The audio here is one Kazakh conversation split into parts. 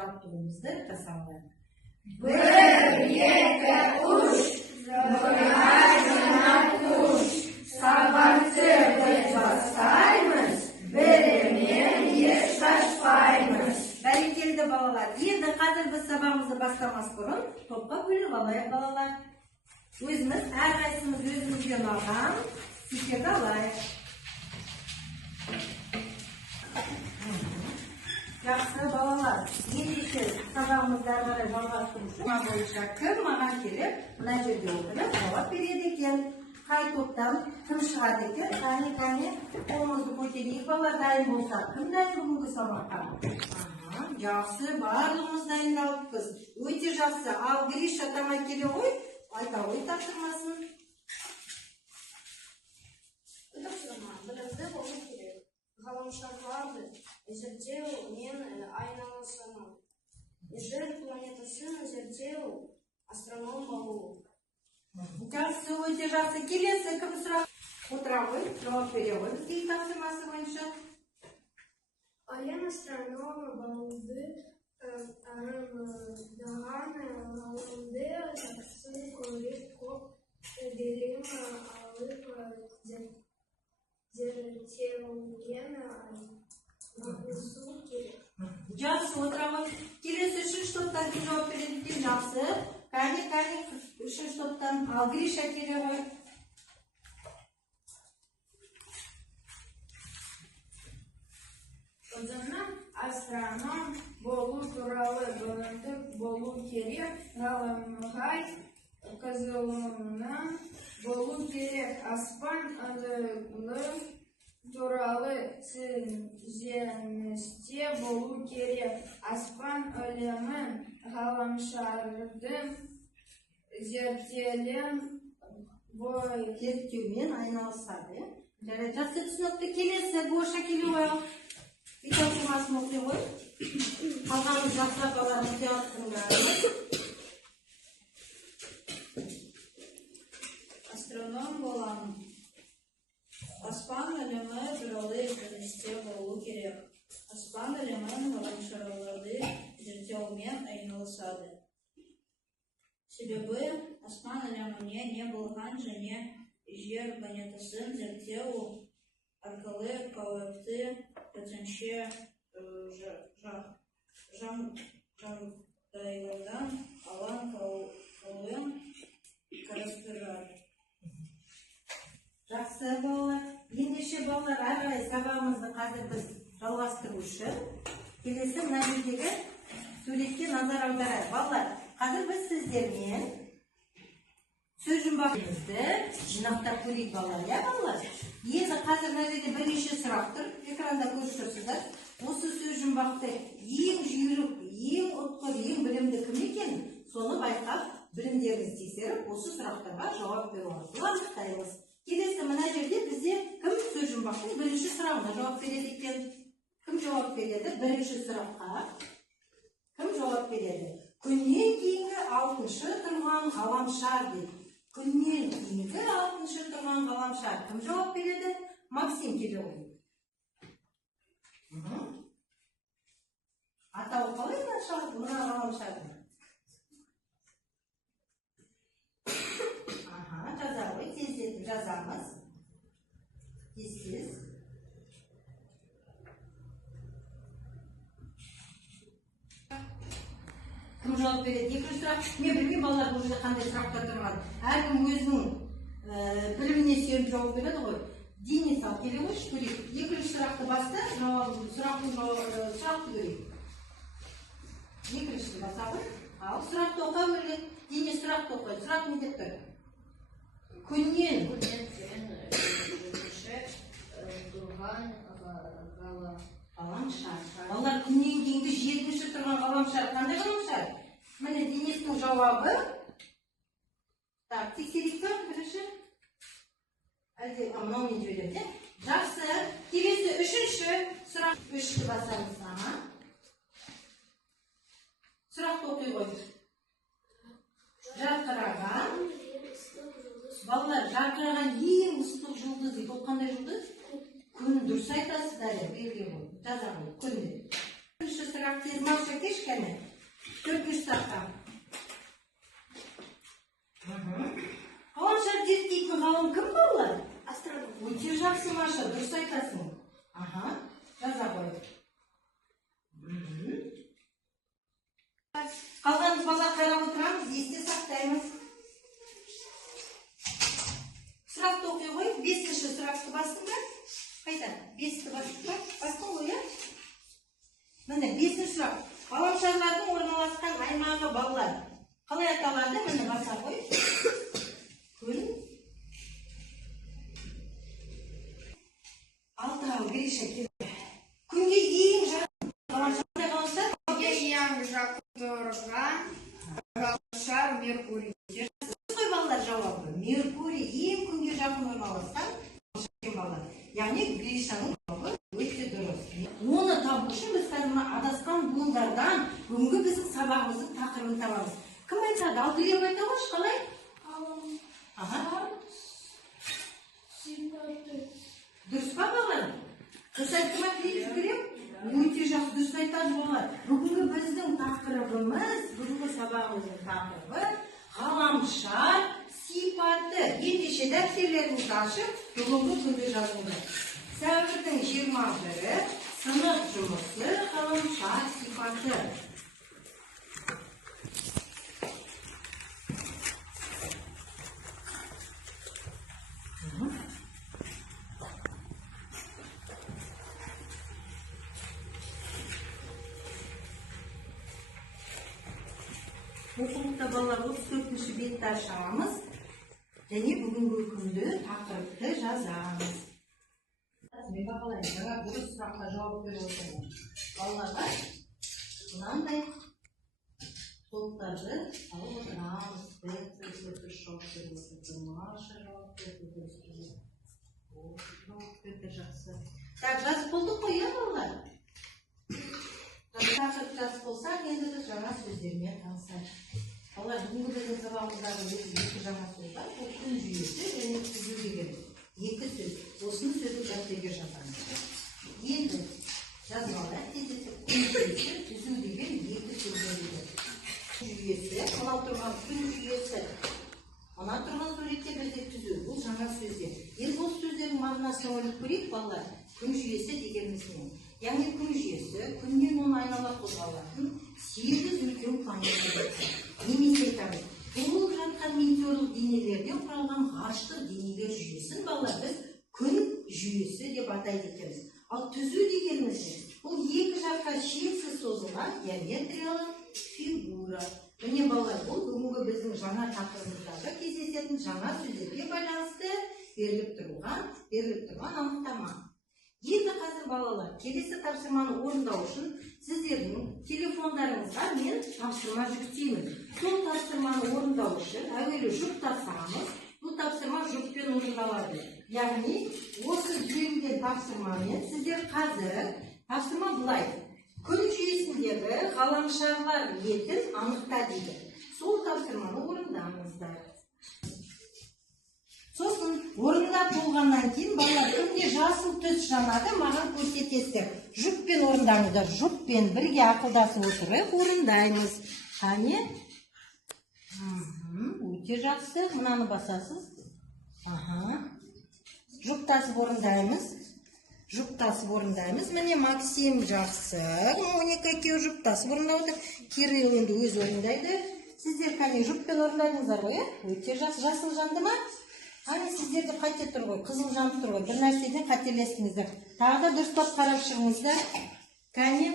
жаттығуымызды жасалайық. 1-2 3 Зыряна kuş Sabahçı biz бастаймыз, бірімен еш шашпаймыз. Бәрекелді балалар, енді қазір біз сабағымызды бастамас бұрын топқа бөлініп алайық балалар. Өзіміз, әрқайсымыз өзімізге ұнаған стикерді алайық. Жақсы балалар, ендеше сабағымызды әрі қарай жалғастыру үшін бойынша кім маған келіп, мына жерде отырып жауап береді екен? Қай топтан кім шығады екен? Қане, қолымызды көтерейік балалар, дайын болсақ. Кім дайын бүгінгі сабаққа? Жақсы, барлығымыз дайындалыппыз. Өте жақсы. Ал Гриша тамай келе ғой, айта ғой тапсырмасын. Білімді болу керек. Ғаламшарларды зерттеу мен айналысамын. Жер планетасын зерттеу астроном болу. Жақсы, өте жақсы. Келесі кім сұрақ? Отыра ғой, жауап бере ғой. Бізге тапсырмасы бойынша. Әлем астрономы болуды армандаған ғалымды жақсы көріп көп білім алып зерттеумен айналысу керек. Жақсы, отыра ғой. Келесі үшінші топтан кім жауап береді екен? Жақсы. Кәне, үшінші топтан ал Гриша келе ғой. Өзінің астроном болу туралы білімді болу керек, ғалымға қызығуынан болу керек, аспан ылғалы туралы ізденісте болу керек, аспан әлемін ғаламшардың зерттеумен айналысады. Жақсы түсінікті. Келесі Гоша келе қойық. Үй тапсырмасын оқи ғой. Қалғанымыз жақсылап баланы тияқ тыңдаймыз. Астроном боламын. Аспан әлемі туралы ізденісте болу керек. Аспан әлемін ғаламшарларды зерттеумен айналысады. Себебі аспан әлеміне не болған және жер планетасын зерттеу арқылы қауіпті төтенше жағдайлардан алаң қалуын қарастырады. Жақсы балалар. Ендеше балалар, әрі қарай сабағымызды қазір біз жалғастыру үшін келесі мына жердегі суретке назар аударайық. Балалар, қазір біз сіздермен сөз жұмбағымызды жинақтап көрейік балалар. Я балалар? Енді қазір мына жерде бірнеше сұрақ тұр. Экранда көріп тұрсыздар. Осы сөз жұмбақты ең жүйрік, ең ұтқыр, ең білімді кім екен? Соны байқап, білімдеріңізді тексеріп, осы сұрақтарға жауап беруіңізді анықтаймыз. Келесі мына жерде бізде кім сөз жұмбақтың бірінші сұрағына жауап береді екен? Кім жауап береді? Бірінші сұраққа кім жауап береді? Күннен кейінгі 6-шы тұрған ғаламшар дейді. Күннен кейінгі 6-шы тұрған ғаламшар. Кім жауап береді? Максим келе ғой. Атауы қалай мына ғаламшардың? Жаза ғой, тездетіп жазамыз. Тез. Кім жауап береді? Екінші сұрақ. Мен білмеймін балалар бұл жерде қандай сұрақтар тұрған. Әркім өзінің біліміне сүйеніп жауап береді ғой. Денис ал келе ғой, көрейік. Екінші сұрақты баста, сұрақты көрейік. Екіншісі баса ғой. Ал сұрақты оқа өрге. Денис сұрақты оқайды. Сұрақ не деп тұр? Күннен тұрған ғаламшар. Балалар, күннен кейінгі 7-ші тұрған ғаламшар. Қандай ғаламшар? Міне Денистің жауабы. Так, тексерейік пе бірінші? Әлде мынау мен жібереді. Жақсы. Келесі үшінші сұрақ. Үшті басамыз. Сұрақты оқи ғой. Жарқыраған. Балалар, жарқыраған ең ыстық жұлдыз дейді. Ол қандай жұлдыз? Күн. Дұрыс айтасыздар. Белгі ғой. Жаза ғой. Күн. Бірінші сұрақ. сұрақ тез Маша кешкені. 4-ші сұраққа. Ғаламшар зерттейтін ғалым кім балалар? Астроном. Өте жақсы Маша, дұрыс айтасың. Жаза қой. Қалған бала қарап отырамыз, есте сақтаймыз. Сұрақты оқи қой, 5-ші сұрақты бастың ба? Қайда? 5-ті бастың ба? Бастың ғой, иә? Міне, 5-ші сұрақ. Ғаламшарлардың орналасқан аймағы балалар. Қалай аталады? Міне баса қой. Көл. Алтау, Гриша, күнге ең жақын ғаламшар ғаламшар? Күнге ең жақын тұрған ғаламшар Меркурий. Қой балалар жауабы. Меркурий ең күнге жақын орналасқан ғаламшар балалар. Яғни Гришаның жауабы өте дұрыс. Оны табу үшін біз қазір адасқан буындардан бүгінгі біздің сабағымыздың тақырыбын табамыз. Кім айтады? Алтылеп айта қойшы, қалай? Дұрыс па балалар? Дұрыс айтты ма тілейді көрем? Өте жақсы дұрыс айтады балалар. Бүгінгі біздің тақырыбымыз, бүгінгі сабағымыздың тақырыбы ғаламшар сипаты. Ендеше дәптерлеріңізді ашып, бүгінгі күнді жазыңыздар. Сәуірдің 21-і сынып жұмысы ғаламшар сипаты. Оқулықта балалар 34-ші бетті ашамыз және бүгінгі күнді тақырыпты жазамыз. Мен бағалайын, жаңа дұрыс сұраққа жауап беріп отырмын. Балаларға мынандай толықтарды алып отырамыз. Дұрыс жауап беріп отырмын. Маша жауап берді. Жауап берді, жақсы. Так, жазып болдық қой, иә балалар? Тақырып жазып болсақ, енді біз жаңа сөздермен танысайық. Балалар, бүгінгі біздің сабағымыздағы екі жаңа сөз бар. Ол күн жүйесі және түзу деген екі сөз. Осыны сөзді дәптерге жазамыз. Енді жазбалар тездетіп, күн жүйесі, түзу деген екі сөздер еді. Жүйесі, мынау тұрған күн жүйесі. Мына тұрған суретте бізде түзу. Бұл жаңа сөздер. Енді бұл сөздердің мағынасын ойлап көрейік, балалар. Күн жүйесі дегеніміз не? Яғни күн жүйесі, күннен оны айнала қозғалатын 8 үлкен планета. Немесе айтамыз, болып жатқан метеорлық денелерден құралған ғарыштық денелер жүйесін балалар біз күн жүйесі деп атайды екенбіз. Ал түзу дегеніміз бұл екі жаққа шексіз созылған геометриялық фигура. Міне балалар, бұл бүгінгі біздің жаңа тақырыбымыздағы кездесетін жаңа сөздерге байланысты беріліп тұрған анықтама. Енді қазір балалар, келесі тапсырманы орындау үшін сіздердің телефондарыңызға мен тапсырма жүктеймін. Сол тапсырманы орындау үшін әуелі жүктасаңыз, бұл тапсырма жүкпен орындалады. Яғни, осы берілген тапсырмамен сіздер қазір тапсырма былай. Күн жүйесіндегі ғаламшарлар етін анықта дейді. Сол тапсырманы орындаңыздар. Сосын орындап болғаннан кейін балалар күнде жасыл түс жанады, маған көрсетесіздер. Жұппен орындаңыздар. Жұппен бірге ақылдасып отырып орындаймыз. Қане? Өте жақсы. Мынаны басасыз. Жұптасып орындаймыз. Міне Максим жақсы. Моника екеуі жұптасып орындап отыр. Кирилл енді өз орындайды. Сіздер қане жұппен орындайсыздар ғой? Өте жақсы. Жасыл жанды ма? Аны сіздерді қате тұр ғой, қызыл жанып тұр ғой, бір нәрседен қателестіңіздер. Тағы да дұрыстап қарап шығыңыздар. Кәне,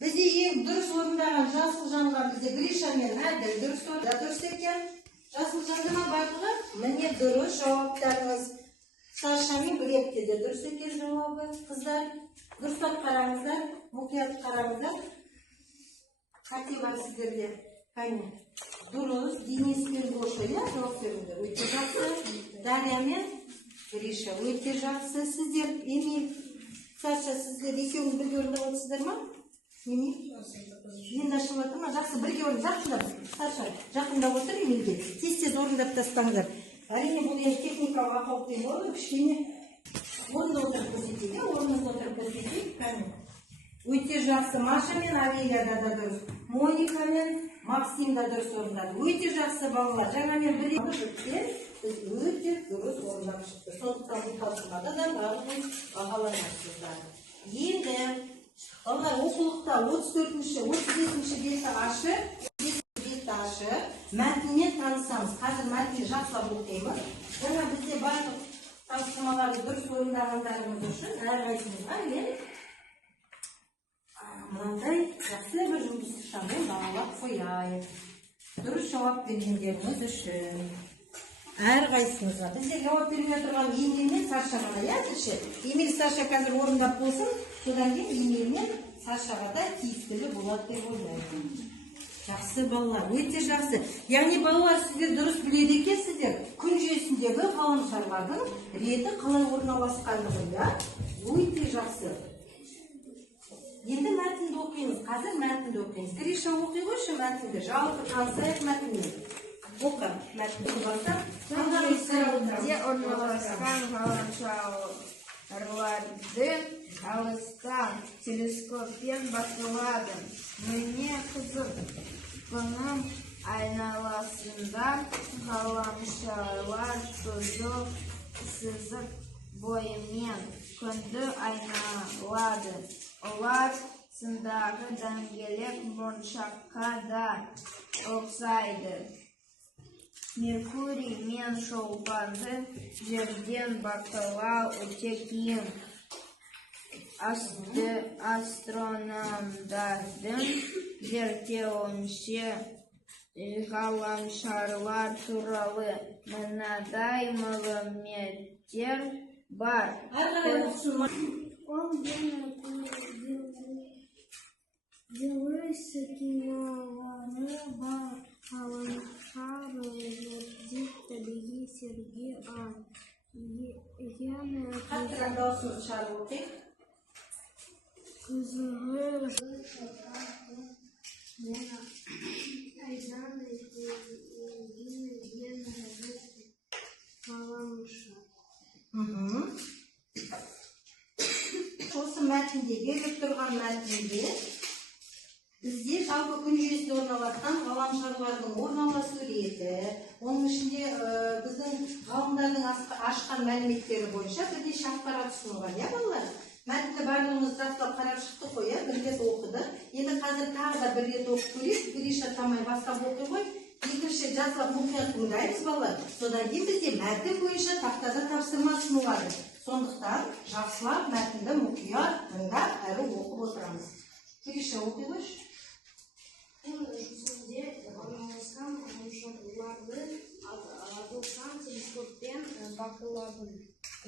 бізде ең дұрыс орындаған жасыл жанған бізде Гриша мен Әділ дұрыс орында дұрыс екен. Жасыл жанды ма барлығы? Міне дұрыс жауаптарыңыз. Саша мен Глебте де дұрыс екен жауабы. Қыздар, дұрыстап қараңыздар, мұқият қараңыздар. Қате бар сіздерде. Кәне. Дұрыс, Денис пен Гоша, иә, жауап беріңдер. Өте жақсы. Дарья мен Гриша, өте жақсы. Сіздер, Эмиль, Саша, сіздер екеуіңіз бірге орындап отырсыздар ма? Емил? Енді ашып жатыр ма? Жақсы, бірге орындап. Саша, жақындап отыр Эмильге. Тез-тез орындап тастаңыздар. Әрине, бұл енді техникалық ақау болады, кішкене орында отырып көрсетейік, орныңызда отырып көрсетейік. Өте жақсы. Маша мен Авелияда да дұрыс. Моника мен Максим да дұрыс орындады. Өте жақсы балалар. Жаңа мен бір біз өте дұрыс орындап шықты. Сондықтан бұл талқылада да барлығын бағаланасыздар. Енді балалар оқулықта 34-35 бетті ашып, мәтінмен танысамыз. Қазір мәтінді жақсылап оқимыз. Жаңа бізде барлық тапсырмаларды дұрыс орындағандарымыз үшін әрқайсымызға мен мынандай жақсы бір жұмысшамен бағалап қояйық. Дұрыс жауап бергендеріңіз үшін. Әрқайсымызға. Біздер жауап бермей тұрған Емел мен Саша ғана, иә, тілші? Емел Саша қазір орындап болсын, содан кейін Емел мен Сашаға да тиістілі болады деп ойлаймын. Жақсы балалар, өте жақсы. Яғни балалар, сіздер дұрыс біледі екенсіздер. Күн жүйесіндегі ғаламшарлардың реті қалай орналасқандығын, иә? Өте жақсы. Енді мәтінді оқимыз. Қазір мәтінді оқимыз. Гриша оқи қойшы мәтінді. Жалпы танысайық мәтінмен. Оқы мәтінді баста. Где орналасқан ғаламшарларды алыстан телескоппен бақылады. Мне қызық. Бұның айналасында ғаламшарлар сызық бойымен күнді айналады. Олар сындағы дөңгелек моншаққа да ұқсайды. Меркурий мен шолпанды жерден бақылау өте қиын. Астрономдардың зерттеуінше ғаламшарлар туралы мынадай мәліметтер бар. Он делился кинолары ғаламшар жерде табиғи серге Осы мәтінде, беріп тұрған мәтінде бізде жалпы күн жүйесінде орналасқан ғаламшарлардың орналасу реті, оның ішінде біздің ғалымдардың ашқан мәліметтері бойынша бірнеше ақпарат ұсынылған, иә балалар? Мәтінді барлығымыз жақсылап қарап шықтық қой, бір рет оқыдық. Енді қазір тағы да бір рет оқып көрейік, Гриша тамай бастап оқи ғой. Екінші жақсылап мұқият тыңдаймыз балалар. Содан кейін бізде мәтін бойынша тақтада тапсырма ұсынылады. Сондықтан жақсылап мәтінді мұқият тыңдап әрі оқып отырамыз. Гриша оқи қойшы. Жүзінде орналасқан ғаламшарларды алыстан телескоппен бақыладым.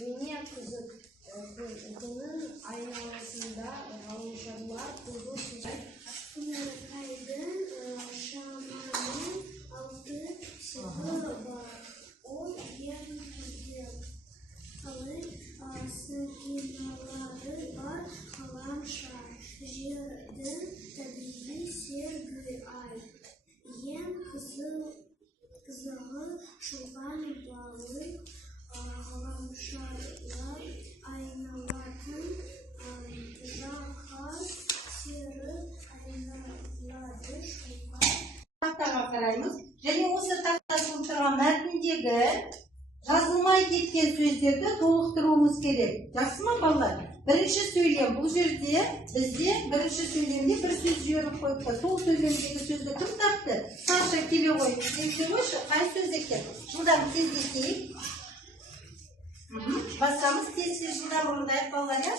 Мне қызық. Күннің айналасында ғаламшарлар сызық. Күнайдың шамамен 6 сызығы бар. Ол ең қалың сақиналары бар ғаламшар. Жердің табиғи серігі ай. Ең қызығы шолпан балық ғаламшарлар айналатын жаққа сері айналады шолпан. Тақтаға қараймыз. Және осы тақтада тұрған мәтіндегі жазылмай кеткен сөздерді толықтыруымыз керек. Жақсы ма балалар? Бірінші сөйлем. Бұл жерде бізде бірінші сөйлемде бір сөз жіберіп қойыпты. Сол сөйлемдегі сөзді кім тапты? Саша келе ғой. Келсе қойшы, қай сөз екен? Жылдам тездетейік. Басқамыз тез жылдам орындайық балалар, иә?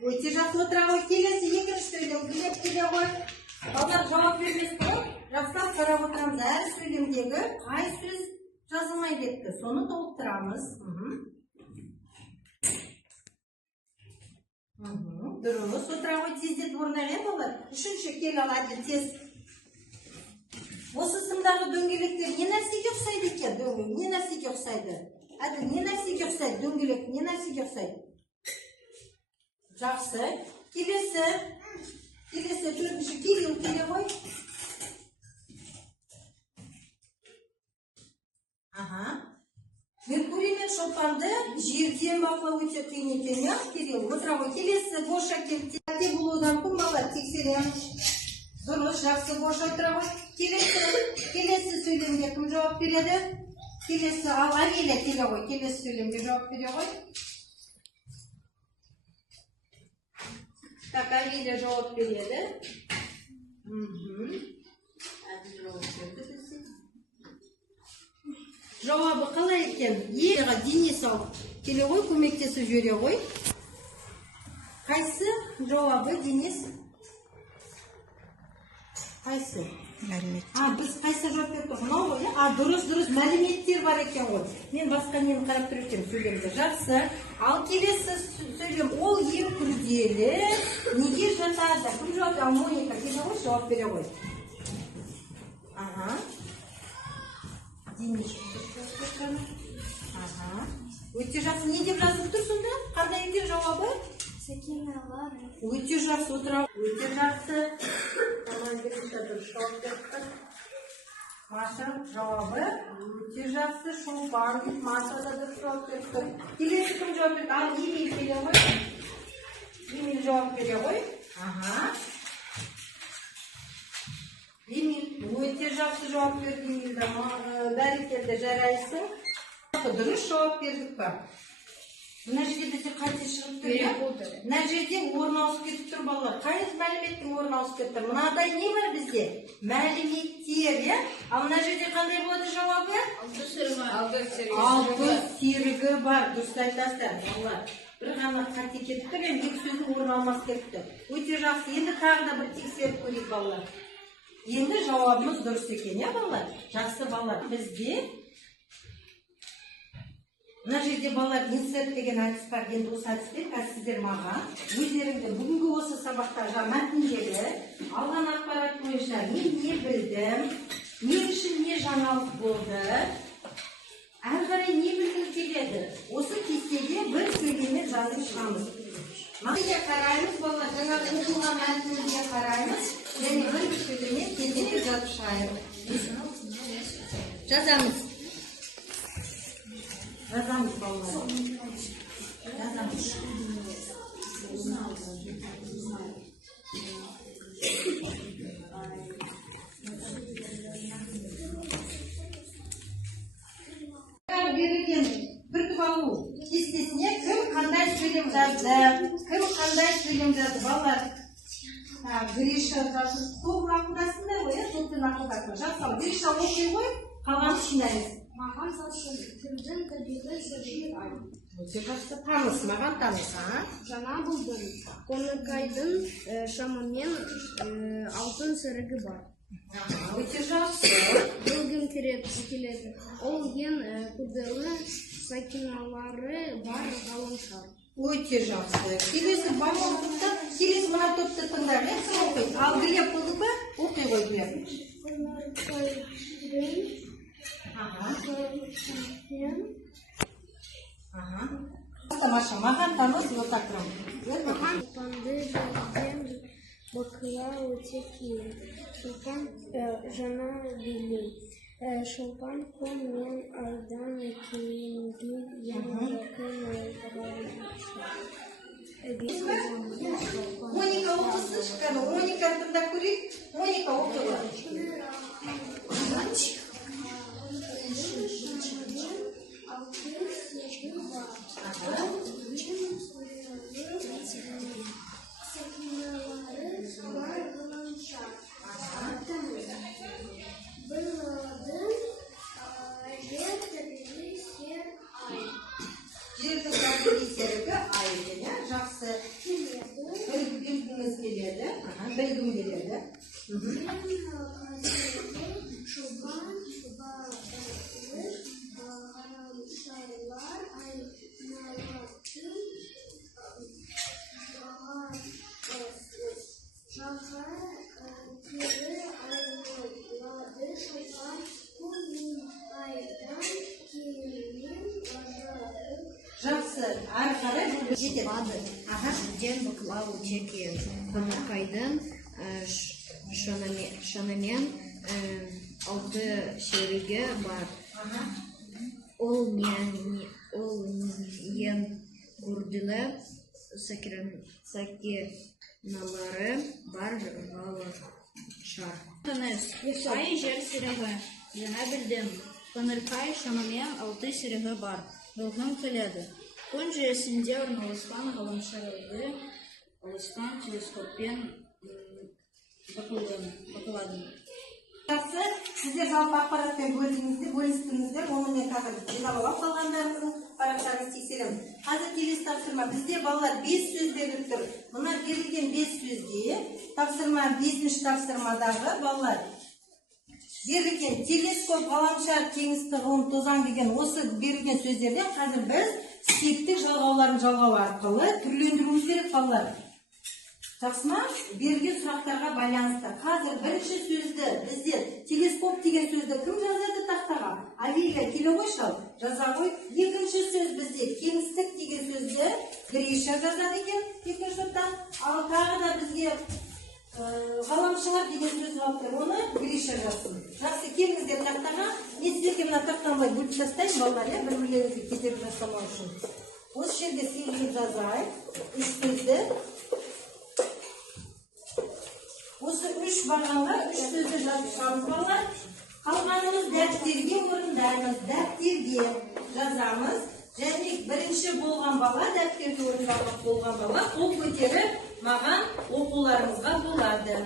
Өте жақсы отыра ғой. Келесі екінші сөйлем. Глеб келе ғой. Балалар жауап бермес бұрын жақсылап қарап отырамыз. Әр сөйлемдегі қай сөз жазылмай кетті. Соны толықтырамыз. Дұрыс. Отыра ғой, тездетіп орындайық балалар. Үшінші кел ал әділ тез. Осы сымдағы дөңгелектер не нәрсеге ұқсайды екен? Не нәрсеге ұқсайды? Әділ, не нәрсеге ұқсайды? Дөңгелек не нәрсеге ұқсайды? Жақсы. Келесі төртінші Кирилл келе ғой. Меркурий мен шолпанды жерден бақылау өте қиын екен, иә, Кирилл? Отыра келесі бош әкеліп болудан күн балалар тексереміз. Дұрыс, жақсы бош отыра ғой. Келесі сөйлемге кім жауап береді? Келесі, ал Амелия келе ғой, келесі сөйлемге жауап бере ғой. Так, Амелия жауап береді. Жауабы қалай екен? Еға Денис ал келе ғой, көмектесіп жүре ғой. Қайсы жауабы, Денис? Қайсы? Мәлімет. Біз қайсы жауап беріп тұрмыз? Мынау ғой, дұрыс мәліметтер бар екен ғой. Мен басқа нені қарап тұр екен сөйлемді. Жақсы. Ал келесі сөйлем, ол ең күрделі. Неге жатады? Кім жауап? Ал Моника келе ғой, жауап бере ғой. Денис. Өте жақсы. Не деп жазып тұр сонда? Қандай екен жауабы? Сакиналар. Өте жақсы отыра. Өте жақсы. Маша жауабы өте жақсы. Шолпан деп Маша да дұрыс жауап берді. Келесі кім жауап берді? Ал Емел келе ғой. Емел жауап бере ғой. Емел өте жақсы жауап берді. Емелді бәрекелді, жарайсың. Дұрыс жауап бердік па? Мына жерде бізде қате шығып тұр. Мына жерде орын ауысып кетіп тұр балалар. Қайсы мәліметтің орын ауысып кетіп тұр? Мынадай не бар бізде? Мәліметтер, иә? Ал мына жерде қандай болады жауабы? Алты серігі бар. Дұрыс айтасыздар, балалар. Бір ғана қате кетіп тұр, екі сөздің орын алмас кетіп тұр. Өте жақсы. Енді тағы да бір тексеріп көрейік балалар. Енді жауабымыз дұрыс екен, иә балалар? Жақсы балалар. Бізде мына жерде балалар инсерт деген әдіс бар. Енді осы әдіспен сіздер маған өздеріңді бүгінгі осы сабақта мәтіндегі алған ақпарат бойынша мен не білдім, мен үшін не жаңалық болды, әрі қарай не білгім келеді. Осы кестеге бір сөйлеммен жазып шығамыз. Мәтінге қараймыз, балалар, жаңағы оқылған мәтінге қараймыз, және бір сөйлеммен кестеге жазып шығайық. Жазамыз. Жазамыз балалар. Жазамыз. Берілген бүртіп алу кестесіне кім қандай сөйлем жазды? Кім қандай сөйлем жазды? Балалар, Гриша жазды. Топ ақылдасыңдар ғой, топпен ақылдасың. Жақсы, Гриша оқи ғой, қалғанын жинаймыз. Маған күндің табиғи сыры ай. Өте жақсы. Таныс, маған таныс, Жаңа бұлдың. Қонырқайдың шамамен алтын сырығы бар. Өте жақсы. Білгім келеді. Ол ең күрделі сакиналары бар ғаламшар. Өте жақсы. Келесі балуан топта, келесі мына топты тыңдар. Кім оқиды? Ал Глеб болды ба? Оқи ғой Глеб. Қонырқайдың Маша, маған таныс, вот так прям. Панды жерден бақылау өте қиын. Шолпан жаңа билей. Шолпан күн мен айдан кейінгі ең жақын Моника оқысын шыққаны. Моника тыңдап көрейік. Моника оқы. Жердің табиғи серігі ай екен, жақсы. Білгіңіз келеді. Білгім келеді. Шолпан ғаламшарлар айналатын жаға кері айналады. Шолпан күн айдан кейіннен ажарып. Жақсы, әрі қарай жетеді. Жерден бақылау өте қиын. Қонырқайдың шамамен алты серігі бар. ол ен күрделі сакиналары бар ғаламшар. Тыныс. Ай жер сирегі. Жаңа білдім. Қоңырқай шамамен 6 сирегі бар. Жылғым келеді. Күн жүйесінде орналасқан ғаламшарды алыстан телескоппен бақыладым. Сіздер жалпы ақпаратпен бөлістіңіздер, оны мен қазір жинап қалғандарымыздың парақтарын тексеремін. Қазір келесі тапсырма. Бізде балалар 5 сөз беріліп тұр. Мына берілген 5 сөзде тапсырма 5-ші тапсырмадағы балалар берілген телескоп, ғаламшар, кеңістік, ғылым, тозаң деген осы берілген сөздерден қазір біз стектік жалғауларын жалғау арқылы түрлендіруіміз керек балалар. Жақсы ма? Берілген сұрақтарға байланысты. Қазір бірінші сөзді бізде телескоп деген сөзді кім жазады тақтаға? Авелия келе ғой шал, жаза ғой. Екінші сөз бізде кеңістік деген сөзді Гриша жазады екен, екінші сұрақтан. Ал тағы да бізге ғаламшар деген сөз алып тұр, оны Гриша жазсын. Жақсы, келіңіздер тақтаға. Мен сіздерге мына тақтаны былай бөліп тастайын, балалар, бір-бірлеріңізге кедергі жасамау үшін. Осы жерге сызып жазайық. Үш сөзді. Осы 3 бағанға 3 сөзді жазып шығамыз балалар. Қалғанымыз дәптерге орындаймыз. Дәптерге жазамыз. Және бірінші болған бала, дәптерге орындалған болған бала, қол көтеріп маған оқуларыңызға болады.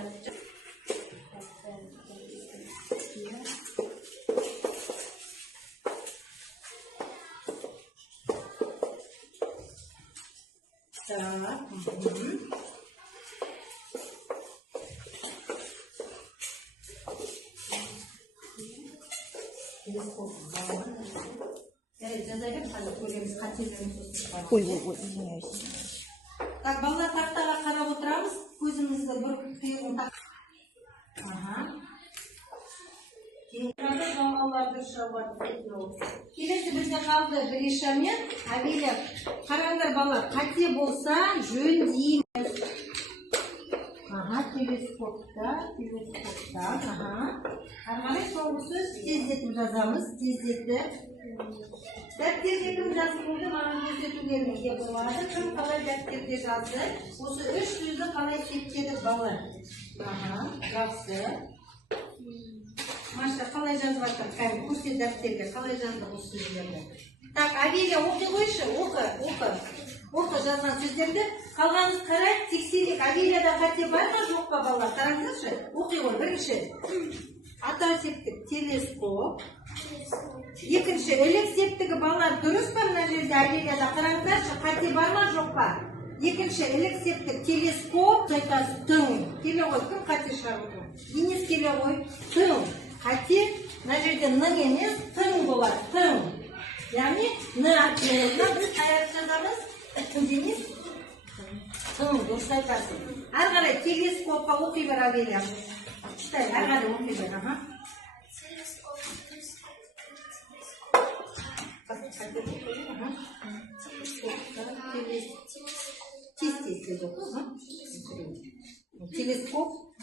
Так, балалар тақтаға қарап отырамыз. Көзімізді бір қиығын так. Келесі бізде қалды Гриша мен Авелия. Қараңдар балалар, қате болса жөн дейміз. Телескопта. Арғарай соңғы сөз тездетіп жазамыз. Тездетіп. Дәптерде кім жазып болды, маған көрсетулеріңізге болады. Кім қалай дәптерде жазды? Осы 3 сөзді қалай септедік балалар? Жақсы. Маша, қалай жазып жатыр? Көрсет дәптерге, қалай жазды осы сөздерді? Так, Авелия, оқи қойшы, оқы жазған сөздерді. Қалғаныз қарай, тексерек. Авелияда қате бар ма, жоқ па балалар? Қараңызшы, оқи қой, бірінші. Ата септік, телескоп. Екінші, элек септігі балалар дұрыс па мына жерде? Авелияда қараңыздаршы, қате бар ма, жоқ па? Екінші, элек септік, телескоп. Айтасыз, тың. Келе ғой, кім қате шығарып отыр? Денис келе ғой, тың. Қате, мына жерде ның емес, тың болады, тың. Яғни, ны атылығына біз қайрат жазамыз. Денис? Тың, дұрыс айтасың. Ар қарай телескопқа оқи бер Авелия. Читай, ар қарай оқи бер.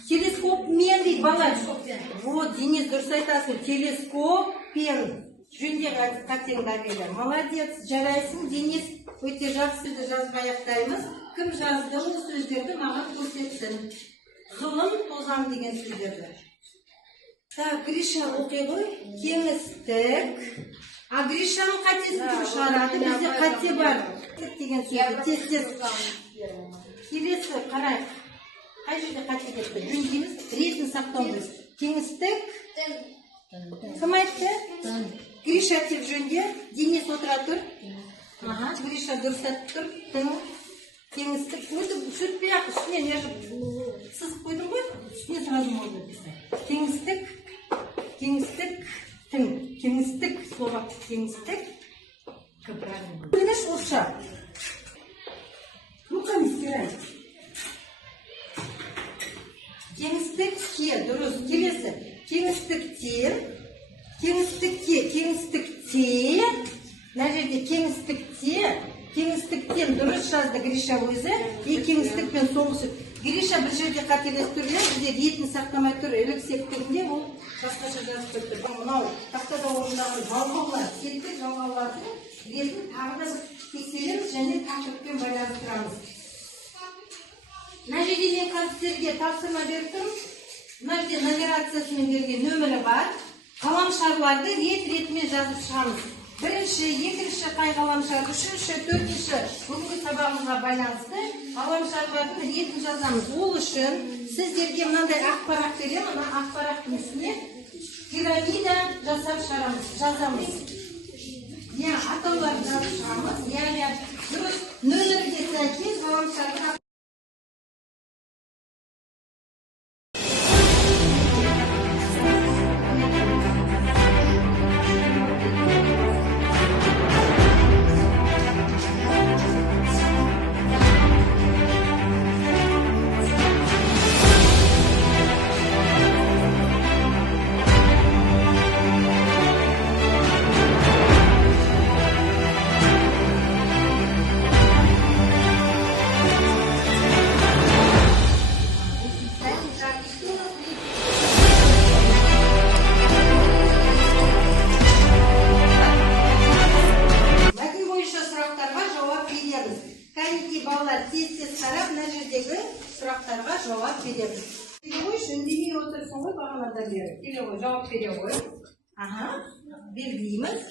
Телескоп мен дейді балалар. Вот, Денис, дұрыс айтасың. Телескоп пен жөнде қатеңді Авелия. Молодец, жарайсың. Денис, өте жақсы сөзді жазып аяқтаймыз. Кім жазды ол сөздерді маған көрсетсін. Ғылым, тозаң деген сөздерді. Так, Гриша оқи ғой. Кеңістік. А Гришаның қатесі кім шығарады? Бізде қате бар. Деген сөзді тез. Келесі қарайық. Қай жерде қате кетті? Жөн дейміз, ретін сақтауымыз. Кеңістік. Кім айтты? Гриша тек жөнде. Денис отыра тұр. Гриша дұрыс айтып тұр. Кеңістік. Өтіп сүртпей ақ үстіне сызып қойдың ғой? Үстіне сразу можно писать. Кеңістік. Кеңістік. Слово кеңістік. Правильно. Видишь, орысша? Руками стирай. Кеңістікке, дұрыс. Келесі. Кеңістіктен. Мына жерде кеңістікте сен дұрыс жазды Гриша өзі. Кеңістікпен соңғысы. Гриша бір жерде қателесіп тұр, бізде ретін сақтамай тұр, іліксектігінде ол басқаша жазып тұрды. Мынау тақтада орындаған жалғаулар, сеттік жалғаулардың ретін тағы да тексереміз және тақырыппен байланыстырамыз. Мына жерде мен қазірге тапсырма беріп тұрмын. Мына жерде нумерациясымен берген нөмірі бар. Қаламшарларды рет-ретімен жазып шығамыз. Бірінші, екінші қай ғаламшар, үшінші, төртінші бүгінгі сабағымызға байланысты ғаламшарлардың ретін жазамыз. Ол үшін сіздерге мынандай ақпарат беремін, мына ақпараттың үстіне пирамида жасап жазамыз. Атауларды жазып шығамыз. Дұрыс нөмірге сәйкес ғаламшарға сұрақтарға жауап береміз. Келе үндемей отырсың ғой, бағанадан бері. Келе ғой, жауап бере ғой. Белгілейміз.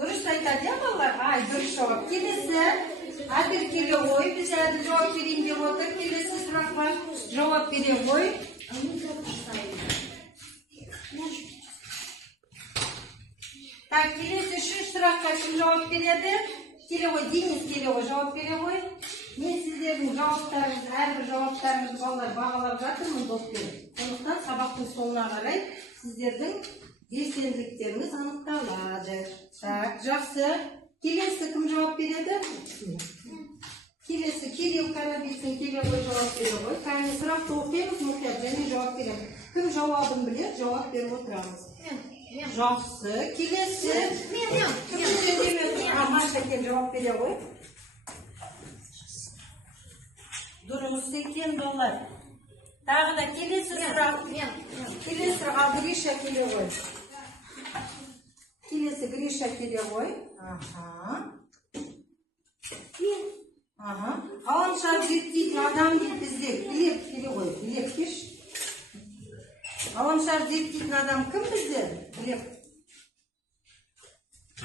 Дұрыс айтады, балалар? Дұрыс жауап. Келесі, әділ келе ғой. Біз әділ жауап берейін деп отыр. Келесі сұраққа жауап бере ғой. Келесі үшінші сұраққа кім жауап береді? Келе ғой, Денис келе ғой, жауап бере ғой. Мен сіздердің жауаптарыңыз, әрбір жауаптарыңыз балалар бағалап жатырмын доппен. Сондықтан сабақтың соңына қарай сіздердің белсенділіктеріңіз анықталады. Жақсы. Келесі кім жауап береді? Келесі Кирилл Карабицын келе ғой, жауап бере ғой. Сұрақты оқимыз, мұқият және жауап береміз. Кім жауабын біледі, жауап беріп отырамыз. Жақсы. Келесі Маша екен жауап бере ғой. Дұрыс екен балалар. Тағы да келесі сұрақ. Келесі Гриша келе ғой. Келесі Гриша келе ғой. Ғаламшар зерттейтін адам дейді бізде. Глеб келе ғой. Глеб кеш. Ғаламшар зерттейтін адам кім бізде? Глеб.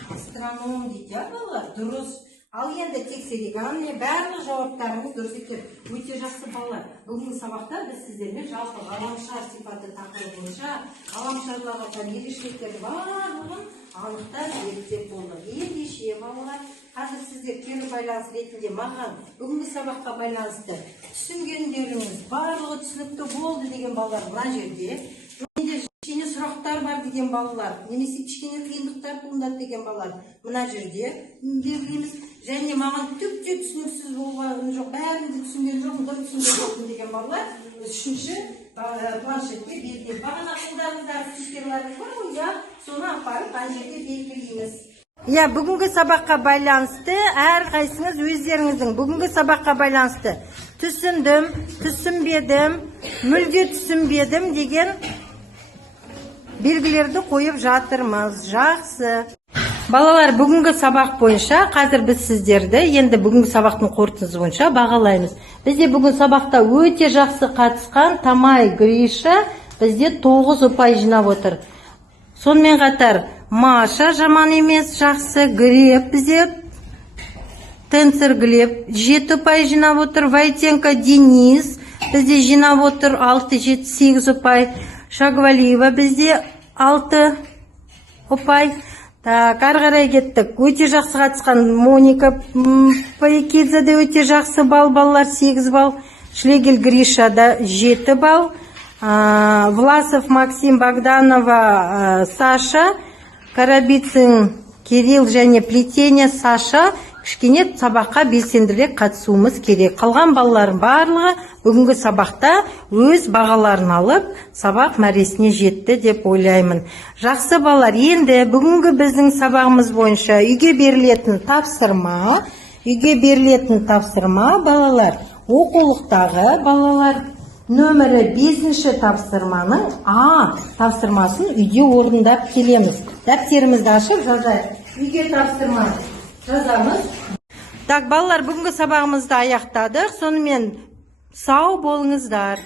Астроном дейді, балалар. Дұрыс. Ал енді тексерейік. Барлық жауаптарыңыз дұрыс екен. Өте жақсы балалар. Бүгінгі сабақта біз сіздермен жалпы ғаламшар сипаты тақырыбы бойынша ғаламшарларға тән ерекшеліктер барлығын анықтап зерттеп болдық. Ендеше балалар, қазір сіздер кері байланыс ретінде маған бүгінгі сабаққа байланысты түсінгендеріңіз барлығы түсінікті болды деген балалар мына жерде. Кішкене сұрақтар бар деген балалар, немесе кішкене қиындықтар туындады деген балалар мына жерде белгілейміз. Және маған түкте түсініксіз болған жоқ, бәрінде түсінген жоқпын, дұрыс түсінген жоқпын деген балалар үшінші планшетке белгілеп. Бағана қолдарыңыздағы цифрларыңыз бар ғой, соны апарып ана жерге белгілейміз. Бүгінгі сабаққа байланысты әрқайсыңыз өздеріңіздің бүгінгі сабаққа байланысты түсіндім, түсінбедім, мүлде түсінбедім деген белгілерді қойып жатырмыз. Жақсы. Балалар, бүгінгі сабақ бойынша қазір біз сіздерді енді бүгінгі сабақтың қорытындысы бойынша бағалаймыз. Бізде бүгін сабақта өте жақсы қатысқан Тамай Гриша бізде 9 ұпай жинап отыр. Сонымен қатар Маша жаман емес, жақсы. Глеб бізде Тенцер Глеб 7 ұпай жинап отыр. Войтенко Денис бізде жинап отыр 6-7-8 ұпай. Шагвалиева бізде 6 ұпай. Ары қарай кеттік. Өте жақсы қатысқан Моника Пайкидзе де өте жақсы балалар 8 балл. Шлегель Гриша да 7 балл. Власов Максим, Богданова Саша, Карабицын Кирилл және Плетение Саша кішкене сабаққа белсендірек қатысуымыз керек. Қалған балалардың барлығы бүгінгі сабақта өз бағаларын алып, сабақ мәресіне жетті деп ойлаймын. Жақсы балалар, енді бүгінгі біздің сабағымыз бойынша үйге берілетін тапсырма балалар, оқулықтағы балалар нөмірі 5-ші тапсырманың А тапсырмасын үйде орындап келеміз. Дәптерімізді ашып жазайық. Үйге тапсырма жазамыз. Так, балалар, бүгінгі сабағымызды аяқтадық. Сонымен сау болыңыздар.